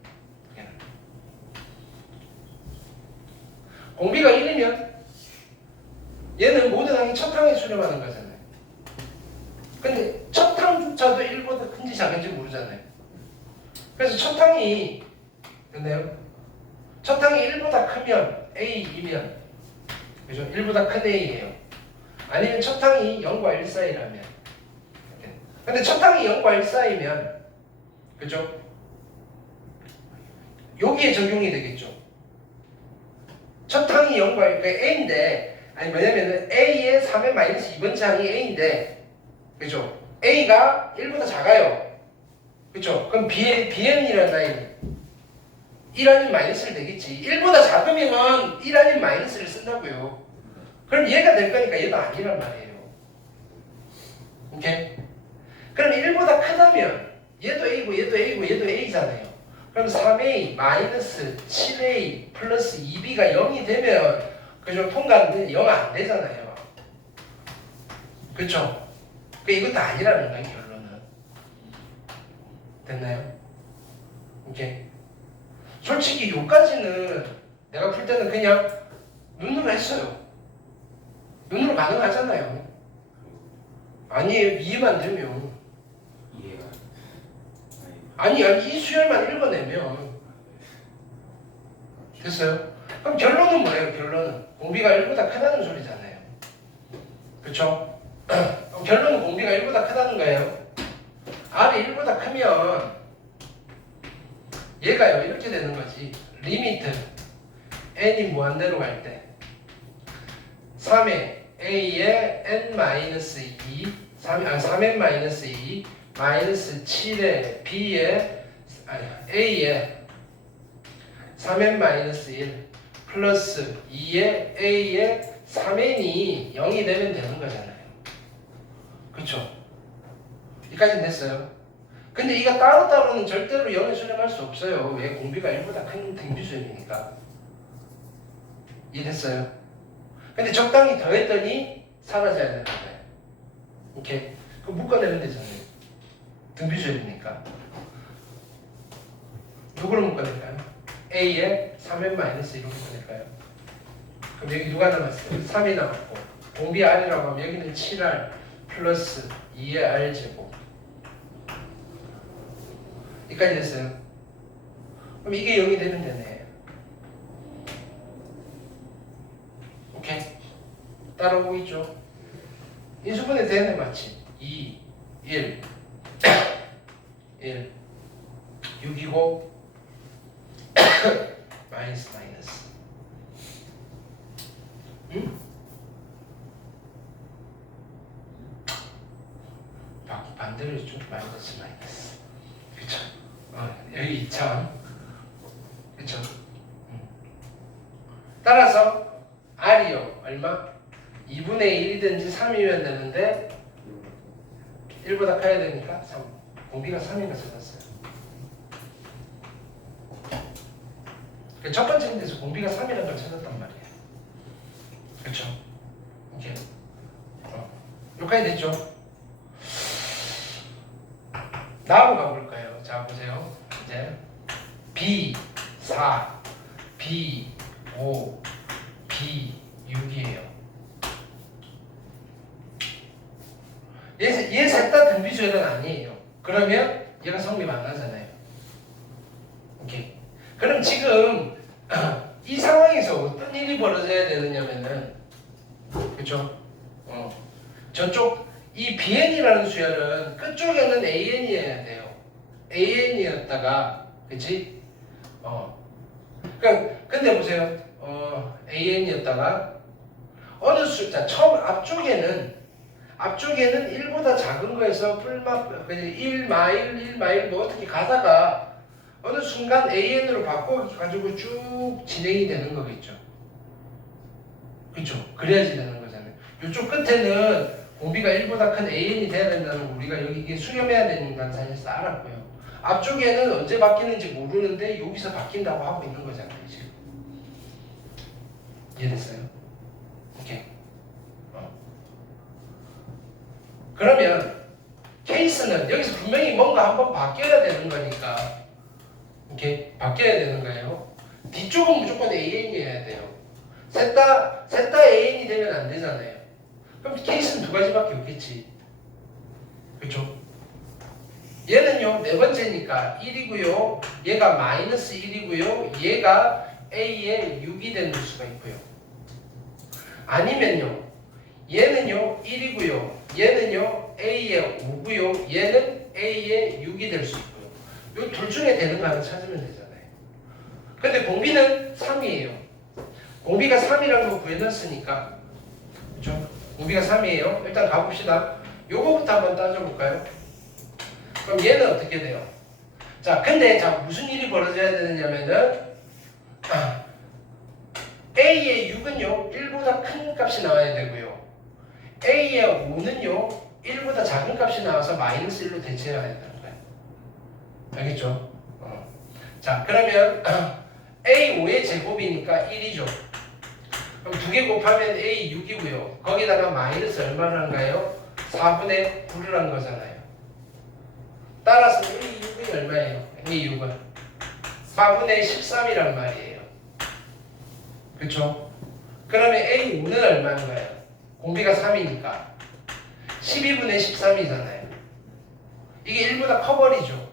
공비가 1이면 얘는 모든 항이 첫 항에 수렴하는 거잖아요. 근데 첫 항조차도 1보다 큰지 작은지 모르잖아요. 그래서 첫 항이 됐나요? 첫 항이 1보다 크면 A이면 그죠? 1보다 큰 A예요. 아니면 첫 항이 0과 1 사이라면. 근데 첫 항이 0과 1 사이면 그죠? 여기에 적용이 되겠죠. 첫 항이 0과 1, 그러니까 A인데 아니 뭐냐면은 A의 3의 마이너스 2번째 항이 A인데 그죠? A가 1보다 작아요. 그죠? 그럼 BN이라는 라인이 1 아닌 마이너스를 되겠지. 1보다 작으면 1 아닌 마이너스를 쓴다고요. 그럼 얘가 될 거니까 얘도 아니란 말이에요. 오케이? 그럼 1보다 크다면 얘도 A고 얘도 A고 얘도 A잖아요. 그럼 3A 마이너스 7A 플러스 2B가 0이 되면 그죠? 통과인데 0 안 되잖아요. 그쵸? 그러니까 이것도 아니라는 거예요, 결론은. 됐나요? 오케이? 솔직히 요까지는 내가 풀 때는 그냥 눈으로 했어요. 눈으로 가능하잖아요. 아니에요. 이해만 되면. 이해가 아니 이 수열만 읽어내면 됐어요? 그럼 결론은 뭐예요? 결론은 공비가 1보다 크다는 소리잖아요. 그쵸? 그럼 결론은 공비가 1보다 크다는 거예요. R이 1보다 크면 얘가요 이렇게 되는 거지. 리미트 n이 무한대로 갈 때 3의 a의 n-2 3n-2 마이너스 7의 b의 a의 3n-1 플러스 2의 a의 3n이 0이 되면 되는 거잖아요. 그쵸? 여기까지는 됐어요. 근데 이거 따로따로는 절대로 0에 수렴할 수 없어요. 왜? 공비가 1보다 큰 등비수열이니까. 이해됐어요? 근데 적당히 더했더니 사라져야 되는 거예요. 오케이? 그럼 묶어내면 되잖아요. 등비수열이니까. 누구로 묶어낼까요? A에 3n-1로 묶어낼까요? 그럼 여기 누가 남았어요? 3이 남았고 공비 R이라고 하면 여기는 7R 플러스 2의 R제곱. 여기까지 됐어요. 그럼 이게 0이 되면 되네. 오케이? 따라오고 있죠? 인수분해 되네 맞지? 2, 1, 1, 6이고 마이너스 응? 반대로 했죠? 마이너스 그쵸? 여기 2참 그쵸? 따라서 R이요 얼마? 2분의 1이든지 3이면 되는데 1보다 커야 되니까 3 공비가 3인가 찾았어요. 첫 번째 문제에서 공비가 3이라는 걸 찾았단 말이에요. 그쵸? 오케이. 여기까지 됐죠? 다음 가볼까요? 자 보세요. 이제 B4, B5, B6이에요. 얘 셋 다 등비수열은 아니에요. 그러면 얘가 성립 안 하잖아요. 오케이. 그럼 지금 이 상황에서 어떤 일이 벌어져야 되느냐면은 그쵸? 저쪽 이 BN이라는 수열은 끝쪽에는 AN이어야 돼요. AN이었다가 그치? 그러니까 근데 보세요. AN이었다가 어느 숫자 처음 앞쪽에는 1보다 작은 거에서 뿔막 1마일 뭐 어떻게 가다가 어느 순간 AN으로 바꿔가지고 쭉 진행이 되는 거겠죠. 그쵸? 그래야지 되는 거잖아요. 이쪽 끝에는 공비가 1보다 큰 AN이 돼야 된다는 거 우리가 여기 이게 수렴해야 되는 건 사실 알았고요. 앞쪽에는 언제 바뀌는지 모르는데 여기서 바뀐다고 하고 있는 거잖아요. 지금. 이해됐어요? 오케이. 그러면 케이스는 여기서 분명히 뭔가 한번 바뀌어야 되는 거니까 오케이? 바뀌어야 되는 거예요. 뒤쪽은 무조건 AN이어야 돼요. 셋 다 AN이 되면 안 되잖아요. 그럼 케이스는 두 가지밖에 없겠지. 그렇죠? 얘는요 네 번째니까 1이고요. 얘가 마이너스 1이고요. 얘가 A의 6이 되는 수가 있고요. 아니면요. 얘는요 1이고요. 얘는요 A의 5고요. 얘는 A의 6이 될 수 있고요. 이 둘 중에 되는 거 하나 찾으면 되잖아요. 근데 공비는 3이에요. 공비가 3이라는 거 구해놨으니까 그렇죠? 공비가 3이에요. 일단 가봅시다. 요거부터 한번 따져볼까요? 그럼 얘는 어떻게 돼요? 자, 근데 자 무슨 일이 벌어져야 되느냐면은 A의 6은요 1보다 큰 값이 나와야 되고요. A의 5는요 1보다 작은 값이 나와서 마이너스 1로 대체해야 되는 거예요. 알겠죠? 자, 그러면 A5의 제곱이니까 1이죠. 그럼 2개 곱하면 A6이고요. 거기다가 마이너스 얼마를 한가요? 4분의 9를 한 거잖아요. 따라서 A6이 얼마예요? A6은 4분의 13이란 말이에요. 그쵸? 그러면 A5는 얼마인가요? 공비가 3이니까 12분의 13이잖아요. 이게 1보다 커버리죠.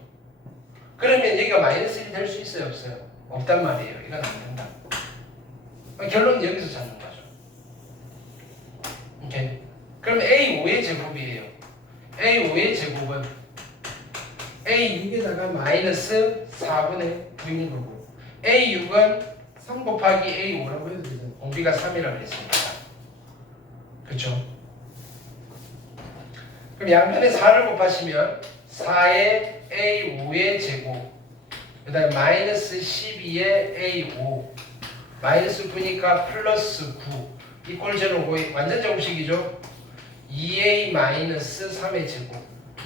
그러면 여기가 마이너스 1이 될 수 있어요? 없어요? 없단 말이에요. 이건 안 된다. 결론은 여기서 찾는 거죠. 오케이. 그럼 A5의 제곱이에요. A5의 제곱은 A6에다가 마이너스 4분의 9인 거고 A6은 3 곱하기 A5라고 해도 되잖아요. 공비가 3이라고 했으니까. 그쵸? 그럼 양변에 4를 곱하시면 4의 A5의 제곱 그 다음에 마이너스 12의 A5 마이너스 9니까 플러스 9 이꼴 제로고 완전 제곱식이죠. 2A 마이너스 3의 제곱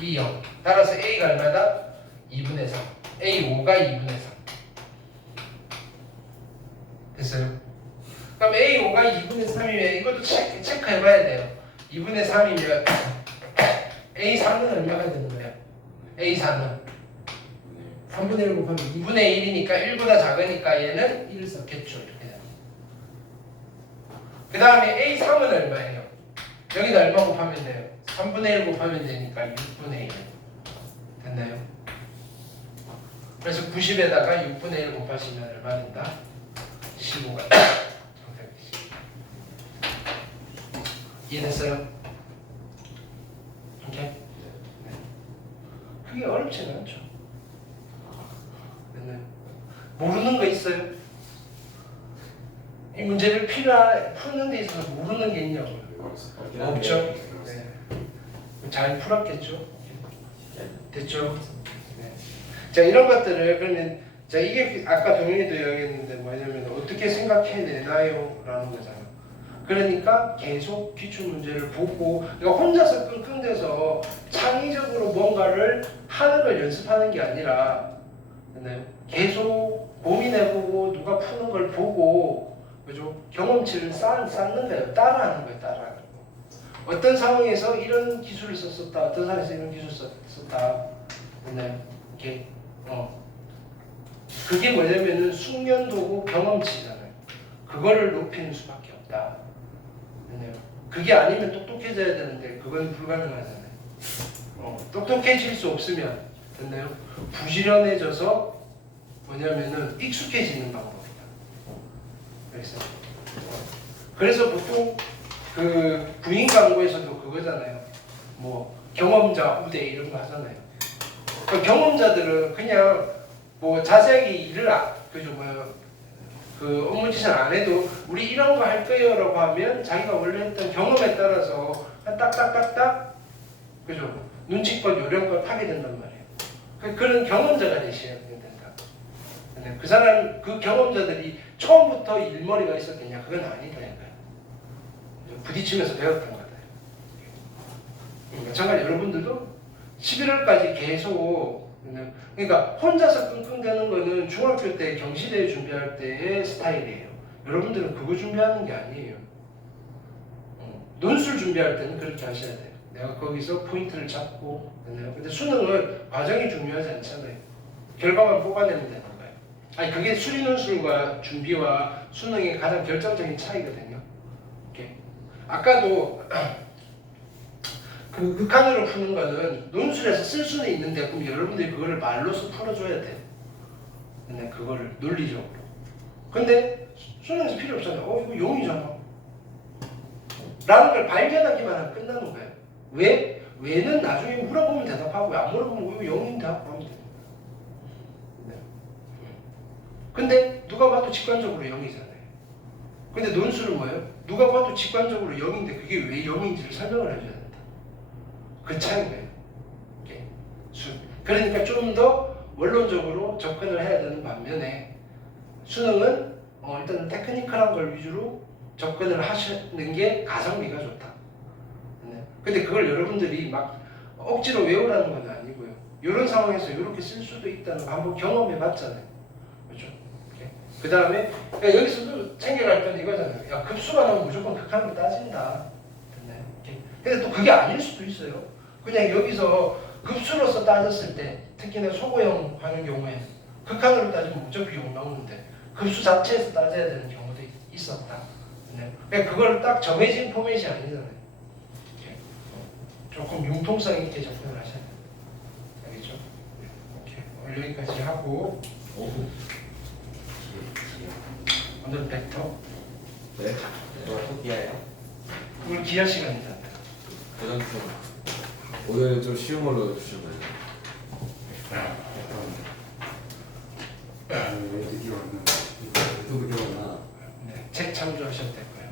이 0 따라서 A가 얼마다? 2분의 3 A5가 2분의 3 됐어요? 그럼 A5가 2분의 3이면 이것도 체크해봐야 돼요. 2분의 3이면 A4는 얼마가 되는 거예요? A4는 3분의 1 곱하면 2분의 1이니까 1보다 작으니까 얘는 1을 썼겠죠. 이렇게 되는 그 다음에 A3은 얼마예요? 여기다 얼마 곱하면 돼요? 3분의 1 곱하면 되니까 6분의 1 됐나요? 그래서 90에다가 6분의 1 곱하시면 얼마 된다? 15가 이해됐어요? 오케이? 네. 그게 어렵지는 않죠. 네. 모르는 거 있어요? 이 문제를 푸는 데 있어서 모르는 게 있냐고요? 없죠? 네. 잘 풀었겠죠? 됐죠? 네. 자, 이런 것들을 그러면 자, 이게 아까 동현이도 이야기했는데 뭐냐면 어떻게 생각해내나요? 라는 거잖아. 그러니까 계속 기출문제를 보고 그러니까 혼자서 끙끙대서 창의적으로 뭔가를 하는 걸 연습하는 게 아니라 계속 고민해보고 누가 푸는 걸 보고 그죠? 경험치를 쌓는 거예요. 따라하는 거예요. 따라하는 거. 어떤 상황에서 이런 기술을 썼었다. 어떤 상황에서 이런 기술을 썼었다. 이렇게 그게 뭐냐면은 숙련도고 경험치잖아요. 그거를 높이는 수밖에 없다. 그게 아니면 똑똑해져야 되는데 그건 불가능하잖아요. 똑똑해질 수 없으면 됐나요? 부지런해져서 뭐냐면은 익숙해지는 방법이다. 그래서 보통 그 구인 광고에서도 그거잖아요. 뭐 경험자 우대 이런 거 하잖아요. 그 경험자들은 그냥 뭐 자세하게 일을 그죠 뭐 그 업무 지시를 안 해도 우리 이런 거 할 거예요라고 하면 자기가 원래 했던 경험에 따라서 딱딱딱딱 그죠 눈치껏 요령껏 하게 된단 말이에요. 그런 경험자가 되셔야 된다. 그 사람 그 경험자들이 처음부터 일머리가 있었겠냐 그건 아니다 이거야. 부딪히면서 배웠던 거다. 마찬가지 여러분들도 11월까지 계속 그러니까 혼자서 끙끙대는 거는 중학교 때 경시대 준비할 때의 스타일이에요. 여러분들은 그거 준비하는 게 아니에요. 논술 준비할 때는 그렇게 하셔야 돼요. 내가 거기서 포인트를 잡고 근데 수능은 과정이 중요하지 않잖아요. 결과만 뽑아내면 되는 거예요. 아니 그게 수리논술과 준비와 수능의 가장 결정적인 차이거든요. 이렇게. 아까도 그 극한으로 푸는 거는 논술에서 쓸 수는 있는데 그럼 여러분들이 그거를 말로서 풀어줘야 돼요. 근데 그거를 논리적으로. 근데 수능에서 필요 없잖아요. 이거 0이잖아. 라는 걸 발견하기만 하면 끝나는 거예요. 왜? 왜는 나중에 물어보면 대답하고 안 물어보면 이거 0인데 하면 됩니다. 네. 근데 누가 봐도 직관적으로 0이잖아요. 근데 논술은 뭐예요? 누가 봐도 직관적으로 0인데 그게 왜 0인지를 설명을 해줘야 된다. 그 차이예요. 그러니까 좀 더 원론적으로 접근을 해야 되는 반면에 수능은 일단 테크니컬한 걸 위주로 접근을 하시는 게 가성비가 좋다. 네. 근데 그걸 여러분들이 막 억지로 외우라는 건 아니고요. 이런 상황에서 이렇게 쓸 수도 있다는 거 한번 경험해 봤잖아요. 그렇죠? 그 다음에 그러니까 여기서도 챙겨갈 건 이거잖아요. 야, 급수가 나오면 무조건 극한으로 따진다. 네. 근데 또 그게 아닐 수도 있어요. 그냥 여기서 급수로서 따졌을 때 특히나 소고형 하는 경우에 극한으로 따지면 무조건 0 나오는데 급수 자체에서 따져야 되는 경우도 있었다. 네. 그러니까 그걸 딱 정해진 포맷이 아니잖아요. 조금 융통성 있게 접근을 하셔야 돼요. 알겠죠? 오케이. 여기까지 하고 오늘 벡터 네. 또 기아예요. 오늘 기하 시간이다. 도전 중. 오늘은 좀 쉬운 걸로 주시면 왜 드디어 왔나? 또 드디어 왔나? 네, 책 참조하셔도 될 거예요.